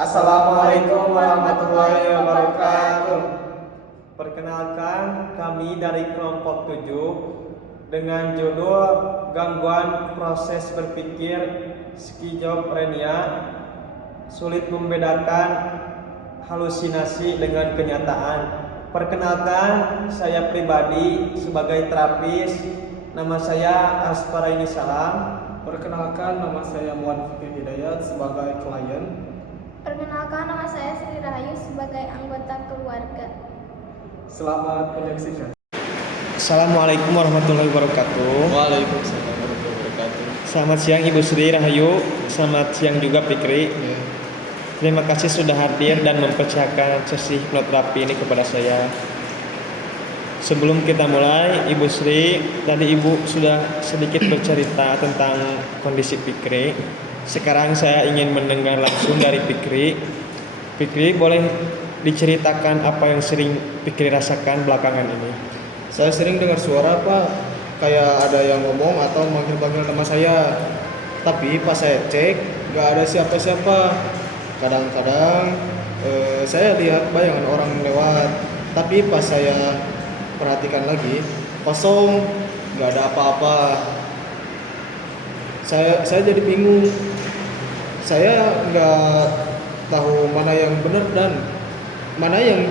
Assalamualaikum warahmatullahi wabarakatuh. Perkenalkan, kami dari kelompok 7 dengan judul Gangguan Proses Berpikir Skizofrenia, sulit membedakan halusinasi dengan kenyataan. Perkenalkan, saya pribadi sebagai terapis, nama saya Asparaini Salam. Perkenalkan, nama saya Muhammad Fikri Hidayat sebagai klien. Perkenalkan, nama saya Sri Rahayu sebagai anggota keluarga. Selamat menyaksikan. Assalamualaikum warahmatullahi wabarakatuh. Waalaikumsalam warahmatullahi wabarakatuh. Selamat siang Ibu Sri Rahayu. Selamat siang juga Fikri. Ya. Terima kasih sudah hadir dan mempercayakan sesi hipnoterapi ini kepada saya. Sebelum kita mulai, Ibu Sri, tadi Ibu sudah sedikit bercerita tentang kondisi Fikri. Sekarang saya ingin mendengar langsung dari Fikri. Fikri, boleh diceritakan apa yang sering Fikri rasakan belakangan ini? Saya sering dengar suara Pak, kayak ada yang ngomong atau manggil-manggil nama saya. Tapi pas saya cek, nggak ada siapa-siapa. Kadang-kadang saya lihat bayangan orang lewat. Tapi pas saya perhatikan lagi, kosong, nggak ada apa-apa. Saya jadi bingung. Saya nggak tahu mana yang benar dan mana yang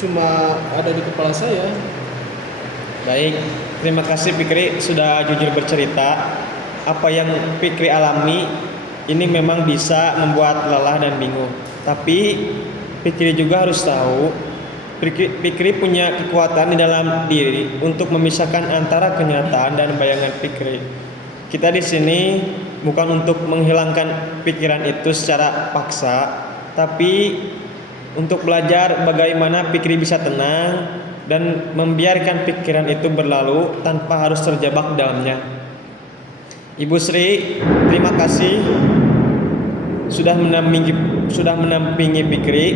cuma ada di kepala saya. Baik, terima kasih Fikri sudah jujur bercerita. Apa yang Fikri alami ini memang bisa membuat lelah dan bingung. Tapi Fikri juga harus tahu, Fikri punya kekuatan di dalam diri untuk memisahkan antara kenyataan dan bayangan Fikri. Kita di sini bukan untuk menghilangkan pikiran itu secara paksa, tapi untuk belajar bagaimana Fikri bisa tenang dan membiarkan pikiran itu berlalu tanpa harus terjebak dalamnya. Ibu Sri, terima kasih sudah menampingi Fikri.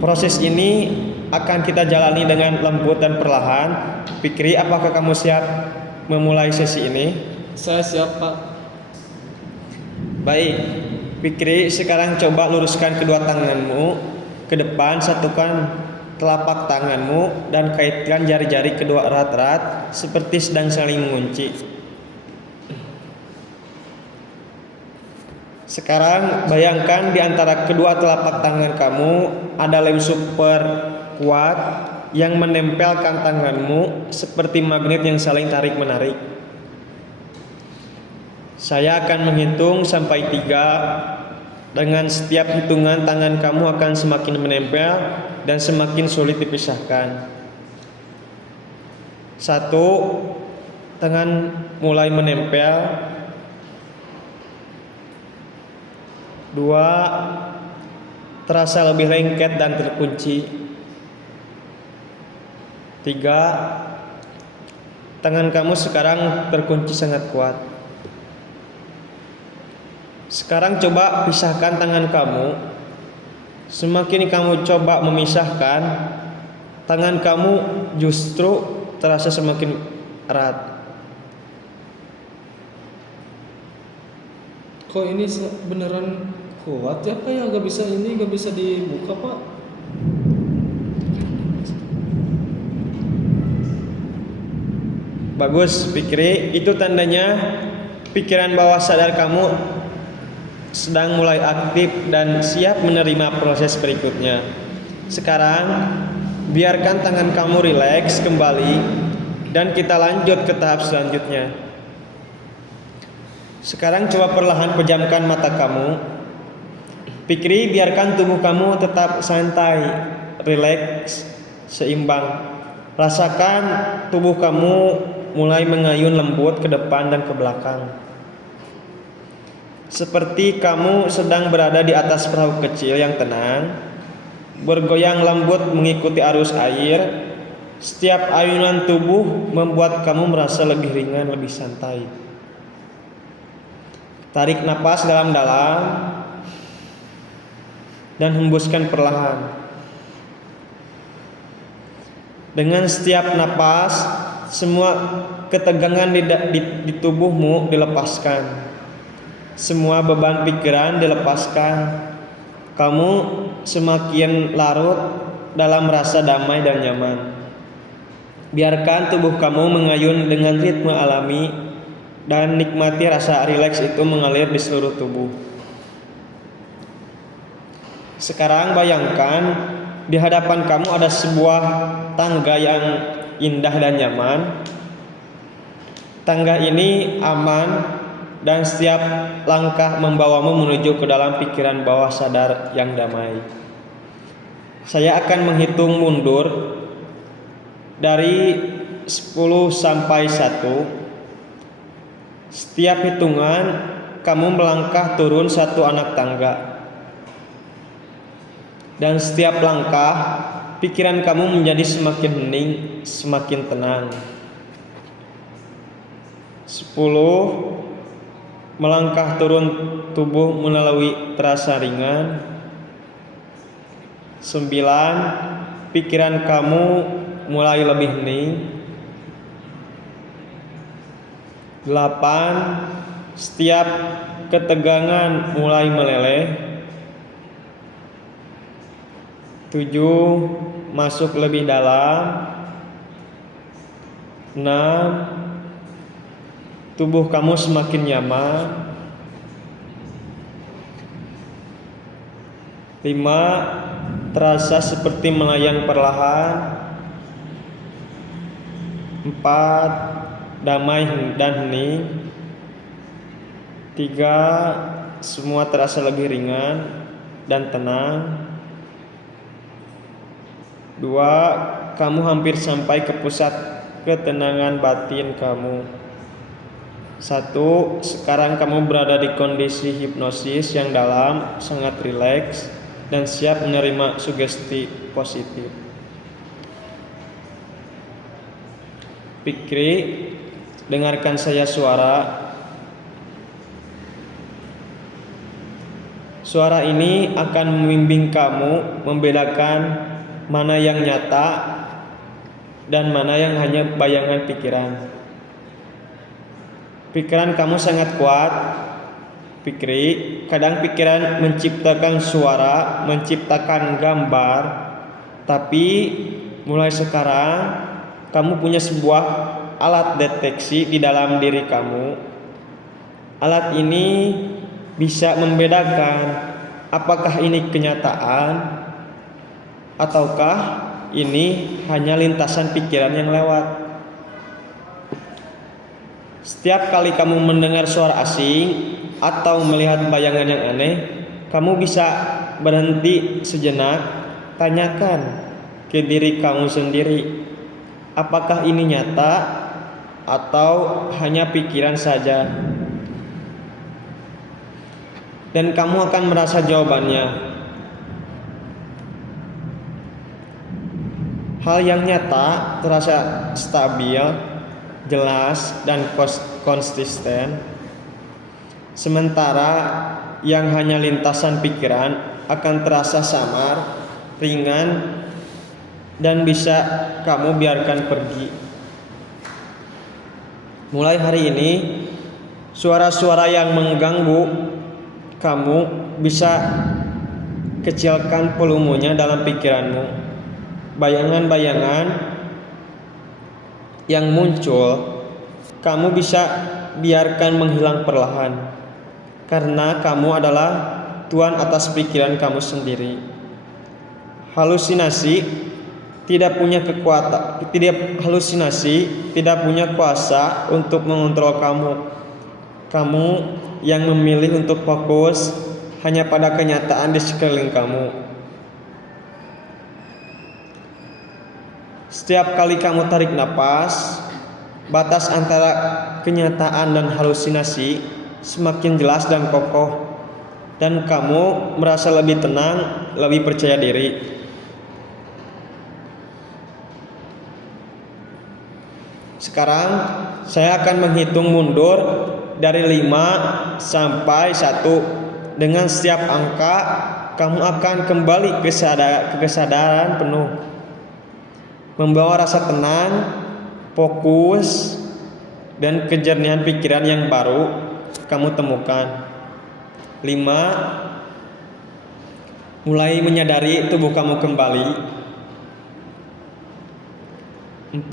Proses ini akan kita jalani dengan lembut dan perlahan. Fikri, apakah kamu siap memulai sesi ini? Saya siap Pak. Baik, Fikri, sekarang coba luruskan kedua tanganmu ke depan, satukan telapak tanganmu dan kaitkan jari-jari kedua erat-erat seperti sedang saling mengunci. Sekarang bayangkan di antara kedua telapak tangan kamu ada lem super kuat yang menempelkan tanganmu seperti magnet yang saling tarik-menarik. Saya akan menghitung sampai 3. Dengan setiap hitungan tangan kamu akan semakin menempel dan semakin sulit dipisahkan. 1. Tangan mulai menempel. 2. Terasa lebih lengket dan terkunci. 3. Tangan kamu sekarang terkunci sangat kuat. Sekarang coba pisahkan tangan kamu. Semakin kamu coba memisahkan, tangan kamu justru terasa semakin erat. Kok ini beneran kuat ya Pak ya? Gak bisa dibuka Pak. Bagus, Fikri. Itu tandanya pikiran bawah sadar kamu sedang mulai aktif dan siap menerima proses berikutnya. Sekarang biarkan tangan kamu rileks kembali dan kita lanjut ke tahap selanjutnya. Sekarang coba perlahan pejamkan mata kamu. Fikri, biarkan tubuh kamu tetap santai, rileks, seimbang. Rasakan tubuh kamu mulai mengayun lembut ke depan dan ke belakang. Seperti kamu sedang berada di atas perahu kecil yang tenang, bergoyang lembut mengikuti arus air. Setiap ayunan tubuh membuat kamu merasa lebih ringan, lebih santai. Tarik napas dalam-dalam dan hembuskan perlahan. Dengan setiap napas, semua ketegangan di tubuhmu dilepaskan. Semua beban pikiran dilepaskan. Kamu semakin larut dalam rasa damai dan nyaman. Biarkan tubuh kamu mengayun dengan ritme alami dan nikmati rasa rileks itu mengalir di seluruh tubuh. Sekarang bayangkan di hadapan kamu ada sebuah tangga yang indah dan nyaman. Tangga ini aman dan setiap langkah membawamu menuju ke dalam pikiran bawah sadar yang damai. Saya akan menghitung mundur dari 10 sampai 1. Setiap hitungan kamu melangkah turun satu anak tangga. Dan setiap langkah pikiran kamu menjadi semakin hening, semakin tenang. 10. Melangkah turun tubuh melalui terasa ringan. 9. Pikiran kamu mulai lebih hening. 8. Setiap ketegangan mulai meleleh. 7. Masuk lebih dalam. 6. Tubuh kamu semakin nyaman. 5. Terasa seperti melayang perlahan. 4. Damai dan hening. 3. Semua terasa lebih ringan dan tenang. 2. Kamu hampir sampai ke pusat ketenangan batin kamu. 1. Sekarang kamu berada di kondisi hipnosis yang dalam, sangat rileks dan siap menerima sugesti positif. Fikri, dengarkan saya suara. Suara ini akan membimbing kamu membedakan mana yang nyata dan mana yang hanya bayangan pikiran. Pikiran kamu sangat kuat, Fikri. Kadang pikiran menciptakan suara, menciptakan gambar. Tapi mulai sekarang kamu punya sebuah alat deteksi di dalam diri kamu. Alat ini bisa membedakan apakah ini kenyataan ataukah ini hanya lintasan pikiran yang lewat. Setiap kali kamu mendengar suara asing atau melihat bayangan yang aneh, kamu bisa berhenti sejenak, tanyakan ke diri kamu sendiri, apakah ini nyata atau hanya pikiran saja? Dan kamu akan merasa jawabannya. Hal yang nyata terasa stabil, jelas dan konsisten, sementara yang hanya lintasan pikiran akan terasa samar, ringan, dan bisa kamu biarkan pergi. Mulai hari ini, suara-suara yang mengganggu kamu bisa kecilkan volumenya dalam pikiranmu. Bayangan-bayangan yang muncul, kamu bisa biarkan menghilang perlahan, karena kamu adalah tuan atas pikiran kamu sendiri. Halusinasi tidak punya kekuatan, tidak punya kuasa untuk mengontrol kamu. Kamu yang memilih untuk fokus hanya pada kenyataan di sekeliling kamu. Setiap kali kamu tarik napas, batas antara kenyataan dan halusinasi semakin jelas dan kokoh, dan kamu merasa lebih tenang, lebih percaya diri. Sekarang saya akan menghitung mundur dari 5 sampai 1. Dengan setiap angka kamu akan kembali ke kesadaran penuh, membawa rasa tenang, fokus, dan kejernihan pikiran yang baru kamu temukan. 5. Mulai menyadari tubuh kamu kembali. 4.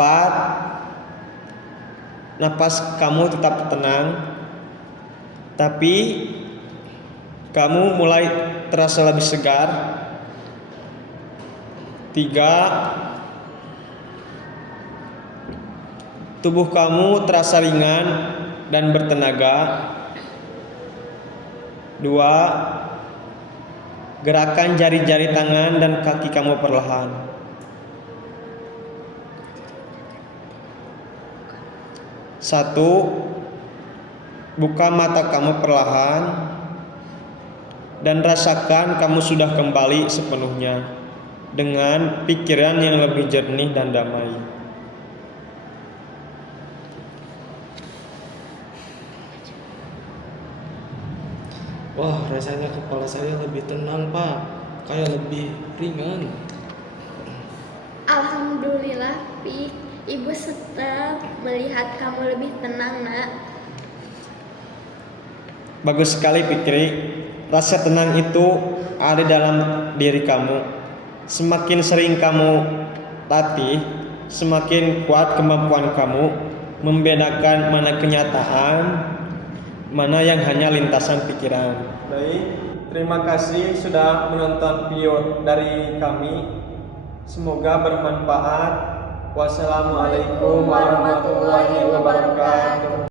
Napas kamu tetap tenang, tapi kamu mulai terasa lebih segar. 3. Tubuh kamu terasa ringan dan bertenaga. 2. Gerakan jari-jari tangan dan kaki kamu perlahan. 1. Buka mata kamu perlahan dan rasakan kamu sudah kembali sepenuhnya dengan pikiran yang lebih jernih dan damai. Wah, rasanya kepala saya lebih tenang, Pak. Kayak lebih ringan. Alhamdulillah, Pik. Ibu senang melihat kamu lebih tenang, Nak. Bagus sekali, Fikri. Rasa tenang itu ada dalam diri kamu. Semakin sering kamu latih, semakin kuat kemampuan kamu membedakan mana kenyataan, mana yang hanya lintasan pikiran. Baik, terima kasih sudah menonton video dari kami. Semoga bermanfaat. Wassalamualaikum warahmatullahi wabarakatuh.